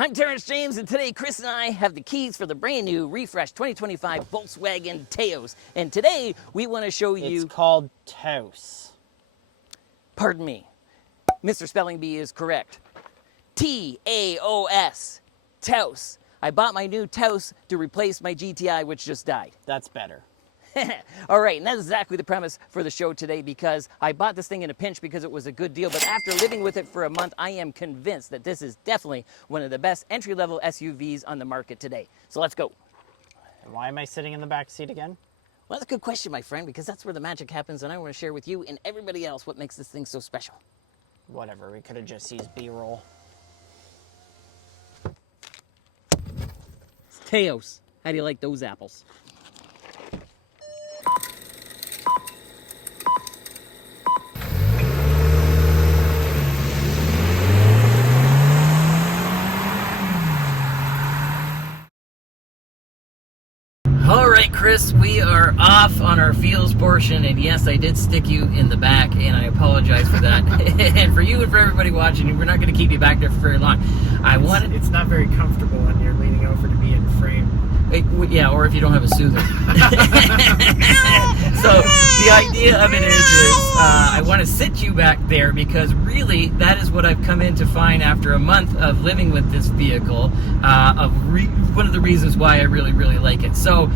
I'm Terrence James, and today Chris and I have the keys for the brand new refreshed 2025 Volkswagen Taos. And today we want to show you... It's called Taos. Pardon me. Mr. Spelling Bee is correct. T-A-O-S. Taos. I bought my new Taos to replace my GTI, which just died. That's better. All right, and that's exactly the premise for the show today, because I bought this thing in a pinch because it was a good deal, but after living with it for a month, I am convinced that this is definitely one of the best entry-level SUVs on the market today. So let's go. Why am I sitting in the back seat again? Well, that's a good question, my friend, because that's where the magic happens, and I want to share with you and everybody else what makes this thing so special. Whatever, we could have just used B-roll. It's Taos. How do you like those apples? All right, Chris, we are off on our feels portion, and yes, I did stick you in the back, and I apologize for that. And for you and for everybody watching, we're not going to keep you back there for very long. It's not very comfortable when you're leaning over to be in frame. Yeah, or if you don't have a soother. So the idea of it is I want to sit you back there because really that is what I've come in to find after a month of living with this vehicle. One of the reasons why I really, really like it. So,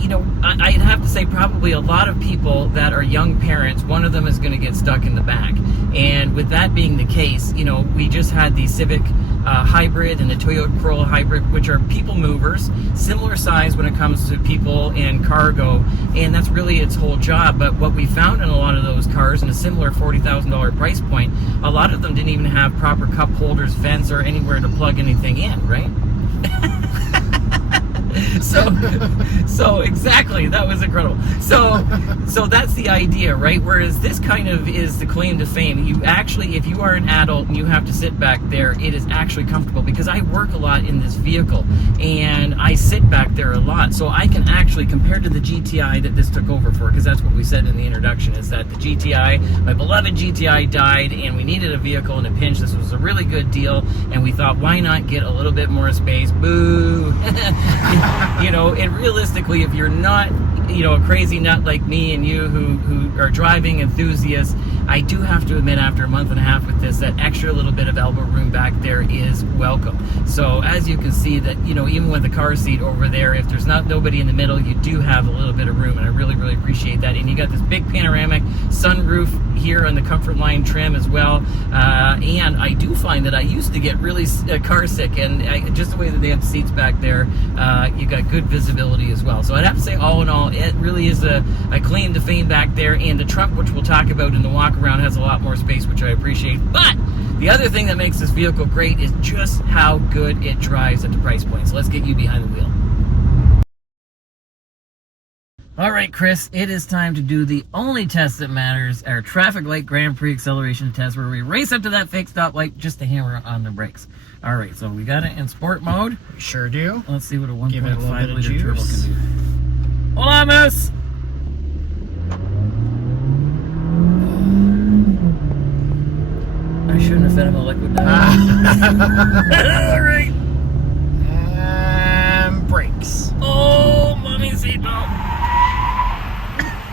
you know, I'd have to say probably a lot of people that are young parents, one of them is going to get stuck in the back. And with that being the case, you know, we just had the Civic Hybrid and the Toyota Corolla Hybrid, which are people movers, similar size when it comes to people and cargo, and that's really its whole job. But what we found in a lot of those cars in a similar $40,000 price point, a lot of them didn't even have proper cup holders, vents, or anywhere to plug anything in, right? So exactly, that was incredible. So that's the idea, right? Whereas this kind of is the claim to fame. You actually, if you are an adult and you have to sit back there, it is actually comfortable, because I work a lot in this vehicle and I sit back there a lot. So I can actually, compared to the GTI that this took over for, because that's what we said in the introduction, is that the GTI, my beloved GTI, died and we needed a vehicle in a pinch. This was a really good deal, and we thought, why not get a little bit more space? Boo! You know, and realistically, if you're not, you know, a crazy nut like me and you who are driving enthusiasts, I do have to admit, after a month and a half with this, that extra little bit of elbow room back there is welcome. So as you can see that, you know, even with the car seat over there, if there's nobody in the middle, you do have a little bit of room, and I really, really appreciate that. And you got this big panoramic sunroof here on the Comfort Line trim as well. And I do find that I used to get really car sick, and just the way that they have the seats back there, you got good visibility as well. So I'd have to say, all in all, it really is a claim to fame back there. And the trunk, which we'll talk about in the walk around, has a lot more space, which I appreciate. But the other thing that makes this vehicle great is just how good it drives at the price point. So let's get you behind the wheel. All right, Chris, it is time to do the only test that matters, our traffic light Grand Prix acceleration test, where we race up to that fake stoplight just to hammer on the brakes. All right, so we got it in sport mode. Sure do. Let's see what a 1.5 liter liter turbo can juice. do. Hold on, miss. I shouldn't have fed him a liquid now. All right. And brakes. Oh, mommy seatbelt.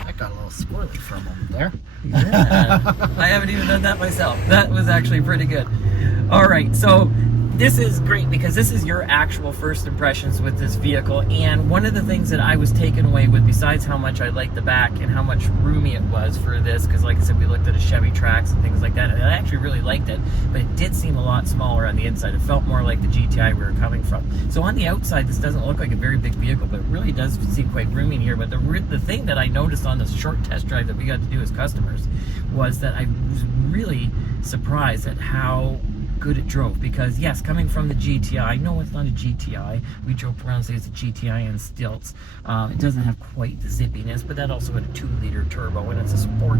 That got a little squirrely for a moment there. Yeah. I haven't even done that myself. That was actually pretty good. All right, so this is great because this is your actual first impressions with this vehicle, and one of the things that I was taken away with, besides how much I liked the back and how much roomy it was for this, because like I said, we looked at a Chevy Trax and things like that, and I actually really liked it, but it did seem a lot smaller on the inside. It felt more like the GTI we were coming from. So on the outside, this doesn't look like a very big vehicle, but it really does seem quite roomy in here. But the thing that I noticed on this short test drive that we got to do as customers was that I was really surprised at how good it drove, because yes, coming from the GTI, no, it's not a GTI. We joke around and say it's a GTI and Stilts. It doesn't have quite the zippiness, but that also had a 2-liter turbo, and it's a sport,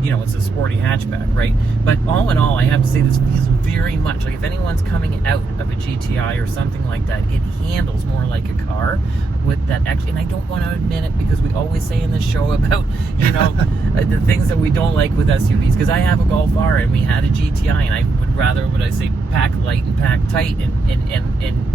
you know, it's a sporty hatchback, right? But all in all, I have to say this feels very much like if anyone's coming out of a GTI or something like that, it handles more like a car with that and I don't want to admit it because we always say in this show about, you know, the things that we don't like with SUVs, because I have a Golf R and we had a GTI, and I would rather would I say pack light and pack tight and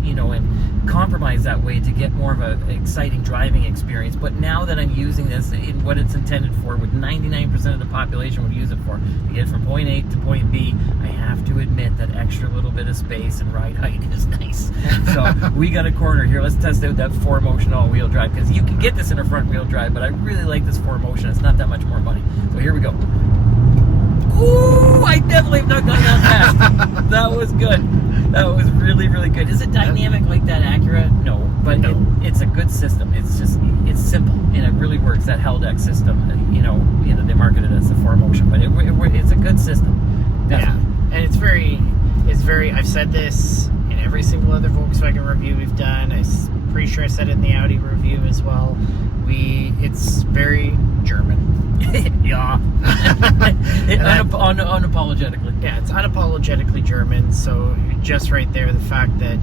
you know, and compromise that way to get more of an exciting driving experience. But now that I'm using this in what it's intended for, what 99% of the population would use it for, to get from point A to point B, I have to admit that extra little bit of space and ride height is nice. So we got a corner here. Let's test out that 4Motion all-wheel drive, because you can get this in a front-wheel drive, but I really like this 4Motion. It's not that much more money. So here we go. Ooh, I definitely have not gone that fast. That was good. That was really, really good. Is it dynamic like that Acura? No, but it's a good system. It's just, it's simple, and it really works. That Helldeck system, you know, they marketed it as a 4Motion, but it's a good system. Definitely. Yeah, and it's very, I've said this in every single other Volkswagen review we've done. I'm pretty sure I said it in the Audi review as well. It's very German. Yeah. Unapologetically. Yeah, it's unapologetically German. So just right there, the fact that,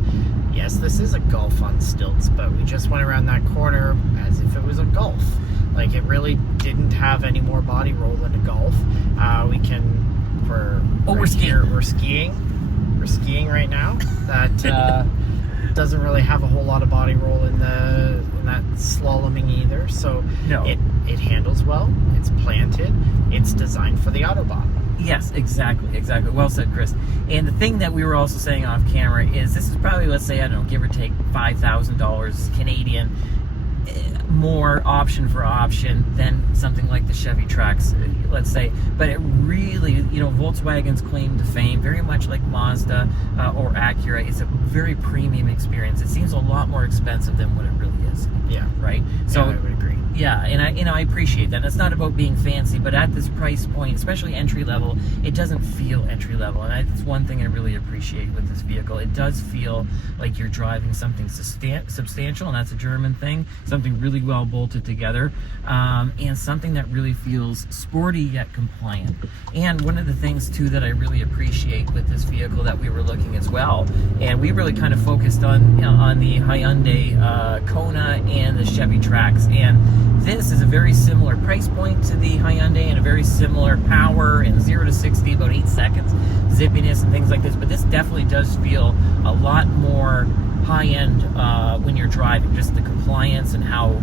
yes, this is a Golf on stilts, but we just went around that corner as if it was a Golf. Like, it really didn't have any more body roll than a Golf. We're skiing. We're skiing right now. That doesn't really have a whole lot of body roll in that slaloming either. So no. It handles well. It's planted. It's designed for the Autobahn. Yes, exactly. Well said, Chris. And the thing that we were also saying off camera is this is probably, let's say, I don't know, give or take $5,000 Canadian more option for option than something like the Chevy Trax, let's say. But it really, Volkswagen's claim to fame, very much like Mazda or Acura, is a very premium experience. It seems a lot more expensive than what it really is. Yeah. Right? So yeah, I would agree. Yeah, and I appreciate that. It's not about being fancy, but at this price point, especially entry level, it doesn't feel entry level. And that's one thing I really appreciate with this vehicle. It does feel like you're driving something substantial, and that's a German thing, something really well bolted together, and something that really feels sporty yet compliant. And one of the things too that I really appreciate with this vehicle that we were looking as well, and we really kind of focused on the Hyundai Kona and the Chevy Trax, and this is a very similar price point to the Hyundai and a very similar power and 0 to 60 about 8 seconds, zippiness and things like this. But this definitely does feel a lot more high-end when you're driving. Just the compliance and how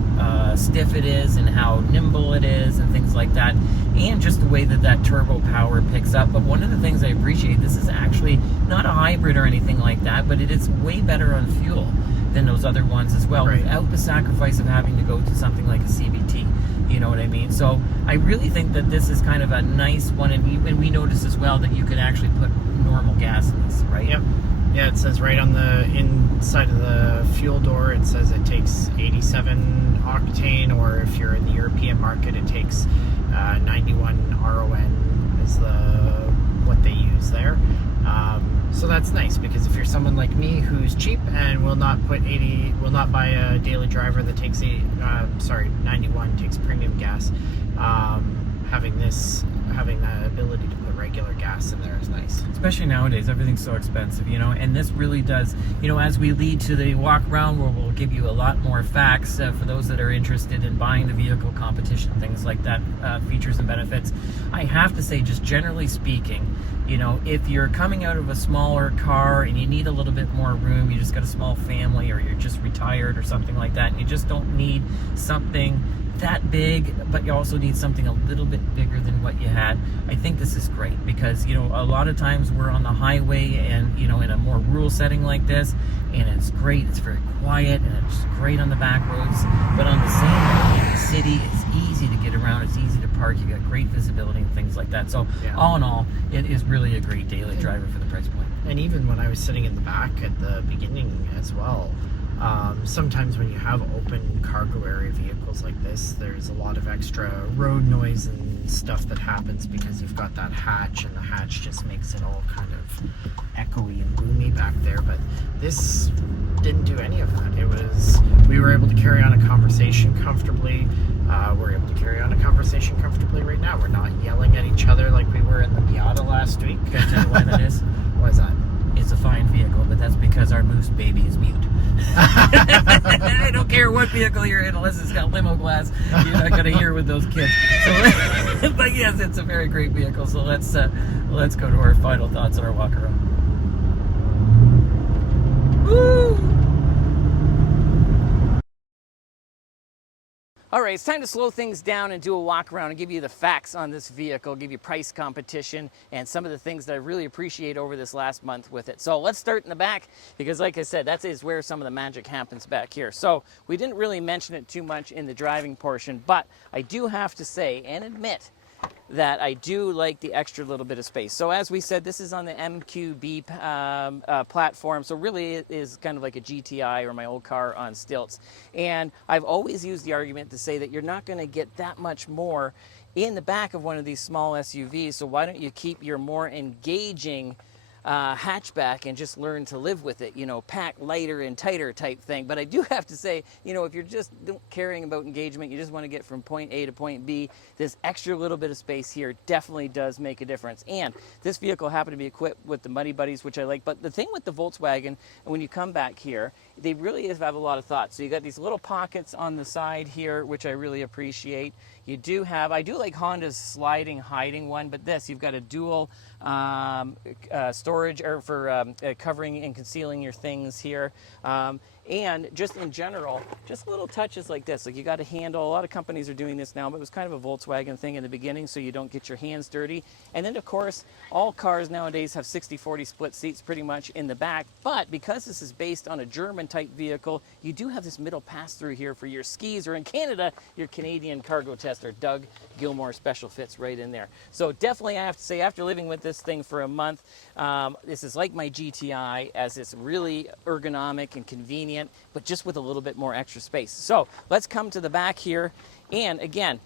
stiff it is and how nimble it is and things like that. And just the way that turbo power picks up. But one of the things I appreciate, this is actually not a hybrid or anything like that, but it is way better on fuel than those other ones as well, right, without the sacrifice of having to go to something like a CVT. You know what I mean? So I really think that this is kind of a nice one, and we noticed as well that you can actually put normal gas in this, right? Yep. Yeah, it says right on the inside of the fuel door, it says it takes 87 octane, or if you're in the European market, it takes 91 RON is what they use there. So that's nice, because if you're someone like me who's cheap and will not buy a daily driver that takes 91, takes premium gas, having that ability to put regular gas in there is nice. Especially nowadays, everything's so expensive, and this really does, as we lead to the walk around where we'll give you a lot more facts for those that are interested in buying the vehicle, competition, things like that, features and benefits. I have to say, just generally speaking, if you're coming out of a smaller car and you need a little bit more room, you just got a small family, or you're just retired or something like that, and you just don't need something that big, but you also need something a little bit bigger than what you had, I think this is great, because a lot of times we're on the highway and in a more rural setting like this, and it's great, it's very quiet, and it's great on the back roads, but on the same in the city, it's easy to get around, it's easy to park, you got great visibility and things like that. So yeah, all in all, it is really a great daily driver for the price point. And even when I was sitting in the back at the beginning as well, sometimes when you have open cargo area vehicles like this, there's a lot of extra road noise and stuff that happens because you've got that hatch, and the hatch just makes it all kind of echoey and boomy back there. But this didn't do any of that. We were able to carry on a conversation comfortably. We're able to carry on a conversation comfortably right now. We're not yelling at each other like we were in the Miata last week. Can I tell you why that is? Why is that? It's a fine vehicle, but that's because our Moose baby is mute. I don't care what vehicle you're in, unless it's got limo glass, you're not going to hear with those kids. So, but yes, it's a very great vehicle. So let's go to our final thoughts on our walk around. Woo! All right, it's time to slow things down and do a walk around and give you the facts on this vehicle, give you price competition and some of the things that I really appreciate over this last month with it. So let's start in the back, because like I said, that is where some of the magic happens back here. So we didn't really mention it too much in the driving portion, but I do have to say and admit that I do like the extra little bit of space. So as we said, this is on the MQB platform, so really it is kind of like a GTI or my old car on stilts. And I've always used the argument to say that you're not going to get that much more in the back of one of these small SUVs, so why don't you keep your more engaging hatchback and just learn to live with it, you know, pack lighter and tighter type thing. But I do have to say, you know, if you're just caring about engagement, you just want to get from point A to point B, this extra little bit of space here definitely does make a difference. And this vehicle happened to be equipped with the Muddy Buddies, which I like. But the thing with the Volkswagen, when you come back here, they really have a lot of thought. So you got these little pockets on the side here, which I really appreciate. You do have, I do like Honda's sliding hiding one, but this, you've got a dual storage or for covering and concealing your things here. And just in general, just little touches like this. Like you got a handle. A lot of companies are doing this now, but it was kind of a Volkswagen thing in the beginning, so you don't get your hands dirty. And then, of course, all cars nowadays have 60-40 split seats pretty much in the back. But because this is based on a German-type vehicle, you do have this middle pass-through here for your skis, or in Canada, your Canadian cargo tester. Doug Gilmore special fits right in there. So definitely, I have to say, after living with this thing for a month, this is like my GTI, as it's really ergonomic and convenient, but just with a little bit more extra space. So let's come to the back here. And again,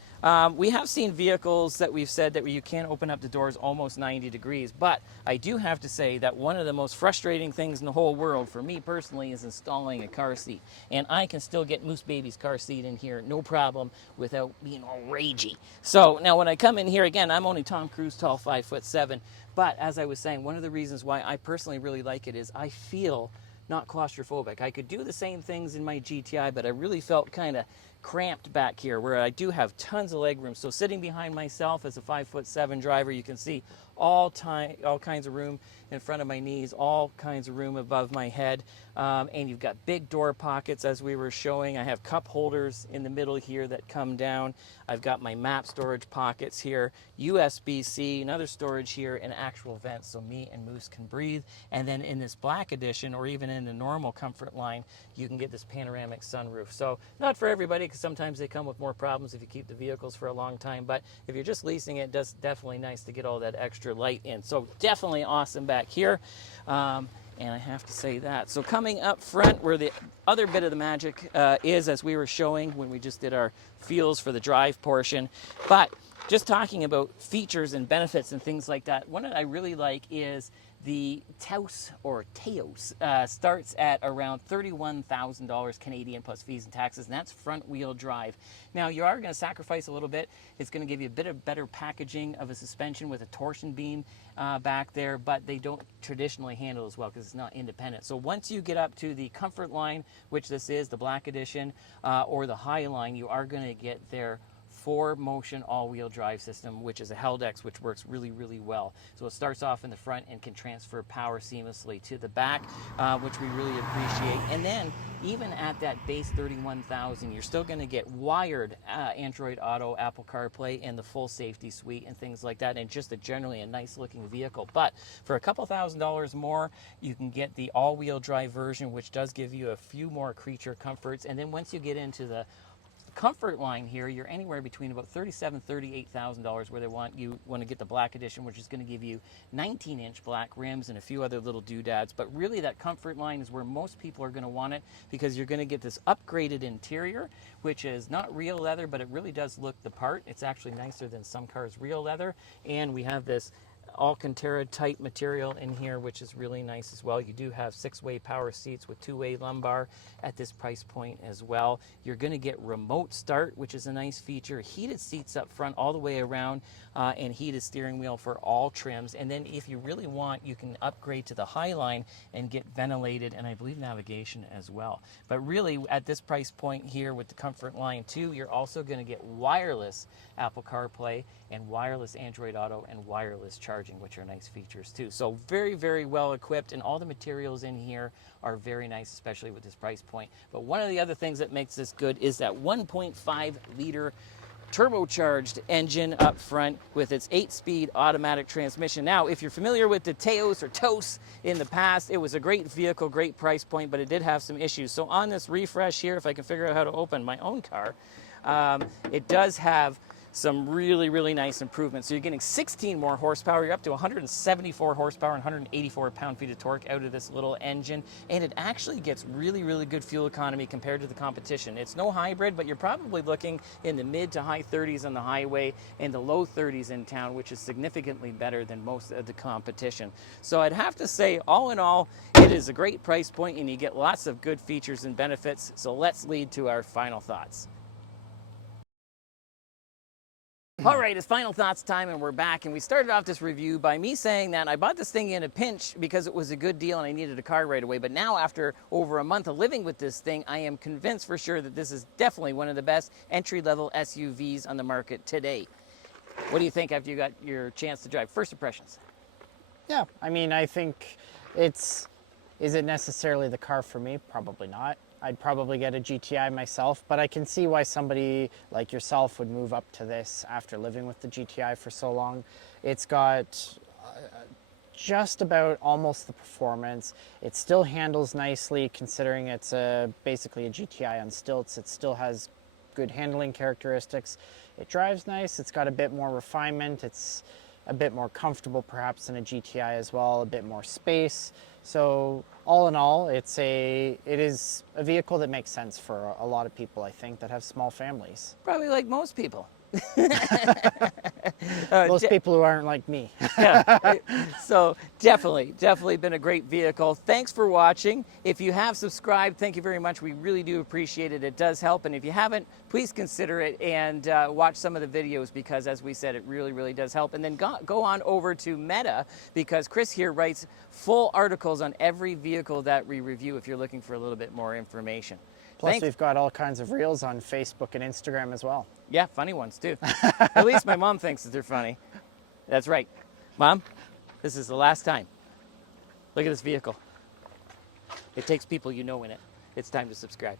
we have seen vehicles that we've said that you can't open up the doors almost 90 degrees, but I do have to say that one of the most frustrating things in the whole world for me personally is installing a car seat. And I can still get Moose Baby's car seat in here, no problem, without being all ragey. So now when I come in here, again, I'm only Tom Cruise tall, 5'7", but as I was saying, one of the reasons why I personally really like it is I feel not claustrophobic. I could do the same things in my GTI, but I really felt kind of cramped back here, where I do have tons of leg room. So sitting behind myself as a 5'7" driver, you can see all kinds of room in front of my knees, all kinds of room above my head, and you've got big door pockets as we were showing. I have cup holders in the middle here that come down. I've got my map storage pockets here, USB-C, another storage here, and actual vents so me and Moose can breathe. And then in this black edition, or even in the normal comfort line, you can get this panoramic sunroof. So not for everybody, because sometimes they come with more problems if you keep the vehicles for a long time, but if you're just leasing it, it's definitely nice to get all that extra light in. So definitely awesome back here. And I have to say that. So coming up front, where the other bit of the magic is, as we were showing when we just did our feels for the drive portion. But just talking about features and benefits and things like that, one that I really like is the Taos, or Taos, starts at around $31,000 Canadian plus fees and taxes, and that's front wheel drive. Now you are going to sacrifice a little bit. It's going to give you a bit of better packaging of a suspension with a torsion beam back there, but they don't traditionally handle as well because it's not independent. So once you get up to the comfort line, which this is the black edition, or the high line, you are going to get their 4-motion all-wheel drive system, which is a Heldex, which works really, really well. So it starts off in the front and can transfer power seamlessly to the back, which we really appreciate. And then even at that base $31,000, you're still going to get wired Android Auto, Apple CarPlay, and the full safety suite and things like that, and just generally a nice-looking vehicle. But for a couple $1,000s more, you can get the all-wheel drive version, which does give you a few more creature comforts. And then once you get into the comfort line here, you're anywhere between about $37,000, $38,000, where you want to get the black edition, which is going to give you 19-inch black rims and a few other little doodads. But really, that comfort line is where most people are going to want it, because you're going to get this upgraded interior, which is not real leather, but it really does look the part. It's actually nicer than some cars' real leather. And we have this Alcantara type material in here, which is really nice as well. You do have 6-way power seats with 2-way lumbar at this price point as well. You're going to get remote start, which is a nice feature. Heated seats up front all the way around, and heated steering wheel for all trims. And then if you really want, you can upgrade to the Highline and get ventilated and I believe navigation as well. But really at this price point here with the Comfort Line 2, you're also going to get wireless Apple CarPlay and wireless Android Auto and wireless charging, which are nice features too. So very, very well equipped, and all the materials in here are very nice, especially with this price point. But one of the other things that makes this good is that 1.5 liter turbocharged engine up front with its 8-speed automatic transmission. Now, if you're familiar with the Taos or Taos in the past, it was a great vehicle, great price point, but it did have some issues. So on this refresh here, if I can figure out how to open my own car, it does have some really, really nice improvements. So you're getting 16 more horsepower. You're up to 174 horsepower and 184 pound-feet of torque out of this little engine. And it actually gets really, really good fuel economy compared to the competition. It's no hybrid, but you're probably looking in the mid to high 30s on the highway and the low 30s in town, which is significantly better than most of the competition. So I'd have to say, all in all, it is a great price point and you get lots of good features and benefits. So let's lead to our final thoughts. All right, it's final thoughts time, and we're back. And we started off this review by me saying that I bought this thing in a pinch because it was a good deal and I needed a car right away. But now, after over a month of living with this thing, I am convinced for sure that this is definitely one of the best entry-level SUVs on the market today. What do you think after you got your chance to drive? First impressions? Yeah, I mean, I think is it necessarily the car for me? Probably not. I'd probably get a GTI myself, but I can see why somebody like yourself would move up to this after living with the GTI for so long. It's got just about almost the performance. It still handles nicely considering it's basically a GTI on stilts. It still has good handling characteristics. It drives nice. It's got a bit more refinement. It's a bit more comfortable perhaps than a GTI as well, a bit more space. So all in all, it is a vehicle that makes sense for a lot of people, I think, that have small families. Probably like most people. Most people who aren't like me. Yeah. So definitely been a great vehicle. Thanks for watching. If you have subscribed, thank you very much. We really do appreciate it. It does help. And if you haven't, please consider it and watch some of the videos because, as we said, it really does help. And then go on over to Meta because Chris here writes full articles on every vehicle that we review if you're looking for a little bit more information. Plus, we've got all kinds of reels on Facebook and Instagram as well. Yeah, funny ones too. At least my mom thinks that they're funny. That's right. Mom, this is the last time. Look at this vehicle. It takes people you know in it. It's time to subscribe.